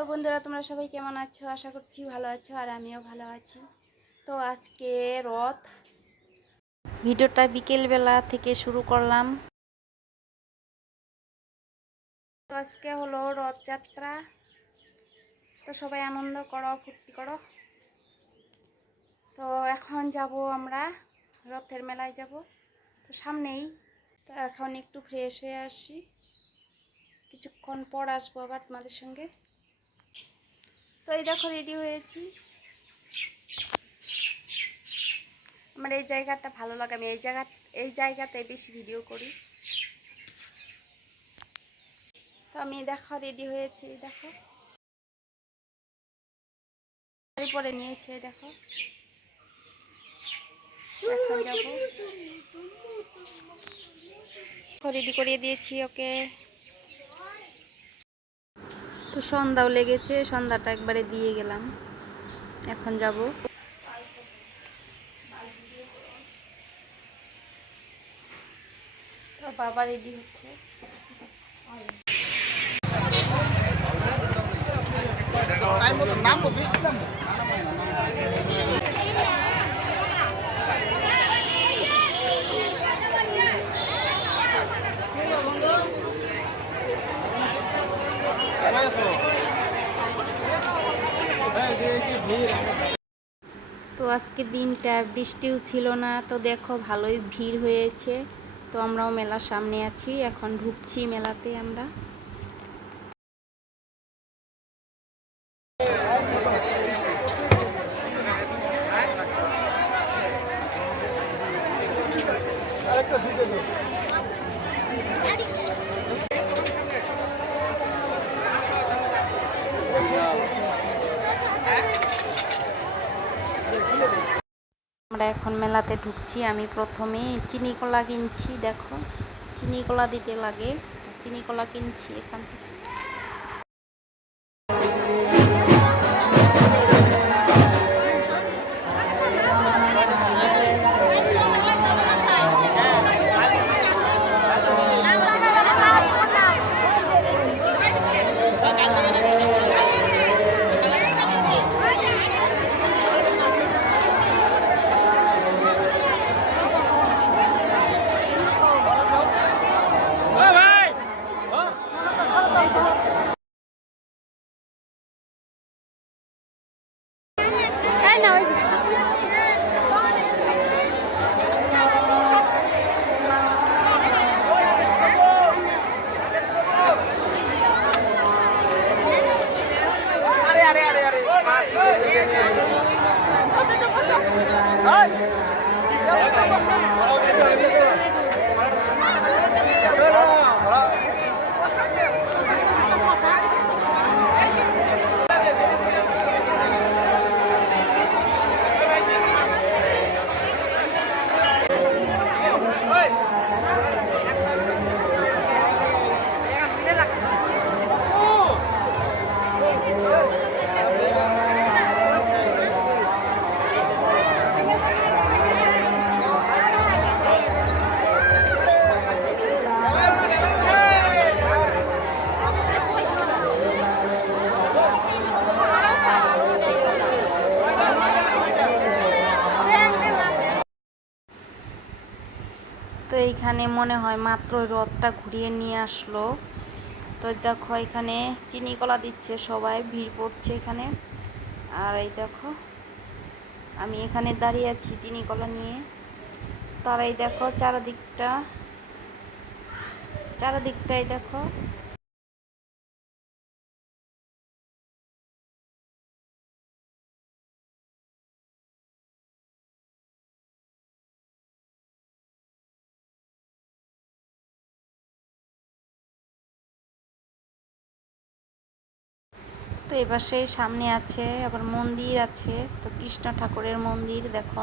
তো বন্ধুরা, তোমরা সবাই কেমন আছো? আশা করছি ভালো আছো, আর আমিও ভালো আছি। তো আজকে রথ ভিডিওটা বিকেলবেলা থেকে শুরু করলাম। তো আজকে হলো রথযাত্রা। তো সবাই আনন্দ করো, ফুর্তি করো। তো এখন যাব আমরা রথের মেলায় যাব, তো সামনেই। তো এখন একটু ফ্রেশ হয়ে আসি, কিছুক্ষণ পর আসবো আবার তোমাদের সঙ্গে। তো এই দেখো রেডি হয়েছি। আমার এই জায়গাটা ভালো লাগে, আমি এই জায়গাতে বেশি ভিডিও করি। তো আমি দেখো রেডি হয়েছি, দেখো শাড়ি পরে নিয়েছে, দেখো এখন যাবো। রেডি করিয়ে দিয়েছি ওকে। তো সন্ধ্যাও লেগেছে, সন্ধ্যাটা একবারে দিয়ে গেলাম, এখন যাব। তো বাবা রেডি হচ্ছে। তো আজকে দিনটা বৃষ্টিও ছিল না, তো দেখো ভালোই ভিড় হয়েছে। তো আমরাও মেলার সামনে আছি, এখন ঢুকছি মেলাতে আমরা। আমরা এখন মেলাতে ঢুকছি। আমি প্রথমে চিনি কলা কিনছি, দেখো চিনি কলা দিতে লাগে, চিনি কলা কিনছি এখান থেকে। তো এইখানে মনে হয় মাত্র রথটা ঘুরিয়ে নিয়ে আসলো। তো দেখো এখানে চিনি কলা দিচ্ছে, সবাই ভিড় পড়ছে এখানে। আর এই দেখো আমি এখানে দাঁড়িয়ে আছি চিনি কলা নিয়ে। তারাই দেখো চারাদিকটাই দেখো। তো এবার সেই সামনে আছে আবার মন্দির আছে, তো কৃষ্ণ ঠাকুরের মন্দির দেখো।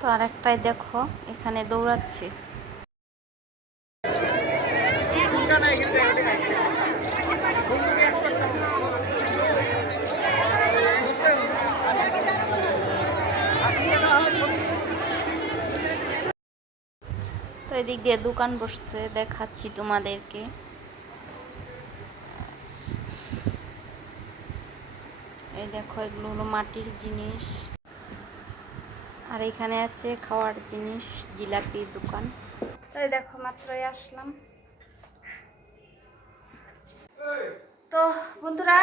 তো আর একটাই দেখো এখানে দৌড়াচ্ছে। তো এদিক দিয়ে দোকান বসছে, দেখাচ্ছি তোমাদেরকে। এই দেখো এগুলো হলো মাটির জিনিস, আর এখানে আছে খাওয়ার জিনিস, জিলাপির দোকান। তো এই দেখো মাত্রই আসলাম। তো বন্ধুরা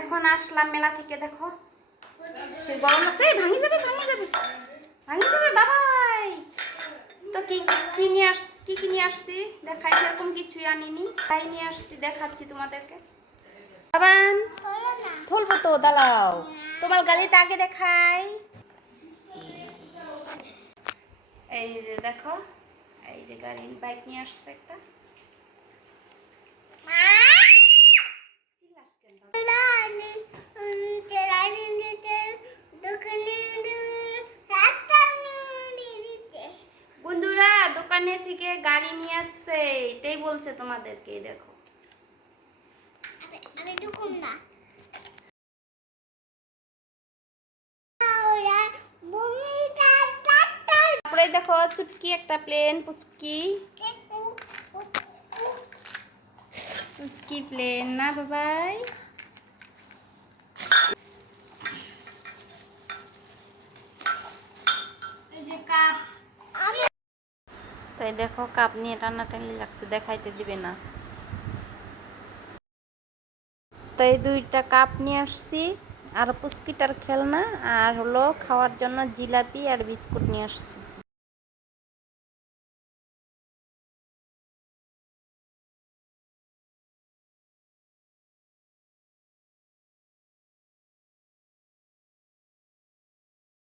এখন আসলাম মেলা থেকে। দেখো সে গরম লাগছে, ভাঙি যাবে ভাঙি যাবে ভাঙি যাবে বাবাই। তো কি কি নিয়ে আসছি দেখাই, সেরকম কিছুই আনিনি, তাই নিয়ে আসছি, দেখাচ্ছি তোমাদেরকে। বাবান খুলবো তো, দাঁড়াও, তোমার গাড়িটা আগে দেখাই। এই যে দেখো, এই যে গাড়ি বাইক নিয়ে আসছে একটা। বন্ধুরা দোকানে থেকে গাড়ি নিয়ে আসছে, এটাই বলছে তোমাদেরকে। দেখো আমি ঢুকুম না। তারপরে দেখো চুটকি একটা প্লেন, পুচকি পুচকি প্লেন না বাবাই। তাই দেখো কাপ নিয়ে টানাটানি লাগছে, দেখাইতে দিবে না। তো এই দুইটা কাপ নিয়ে আসছি, আর পুচকিটার খেলনা, আর হলো খাওয়ার জন্য জিলাপি আর বিস্কুট নিয়ে আসছি।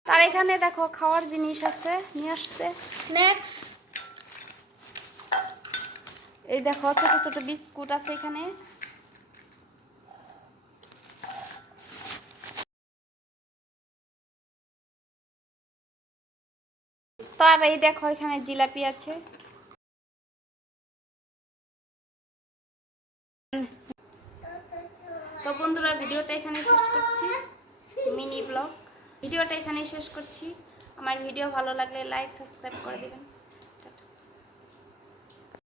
তার এখানে দেখো খাওয়ার জিনিস আছে, নিয়ে আসছে স্ন্যাক্স। এই দেখো ছোট ছোট বিস্কুট আছে এখানে। তো আর এই দেখো এখানে জিলাপি আছে। তো বন্ধুরা ভিডিওটা এখানে শেষ করছি, মিনি ব্লগ ভিডিওটা এখানেই শেষ করছি। আমার ভিডিও ভালো লাগলে লাইক সাবস্ক্রাইব করে দেবেন।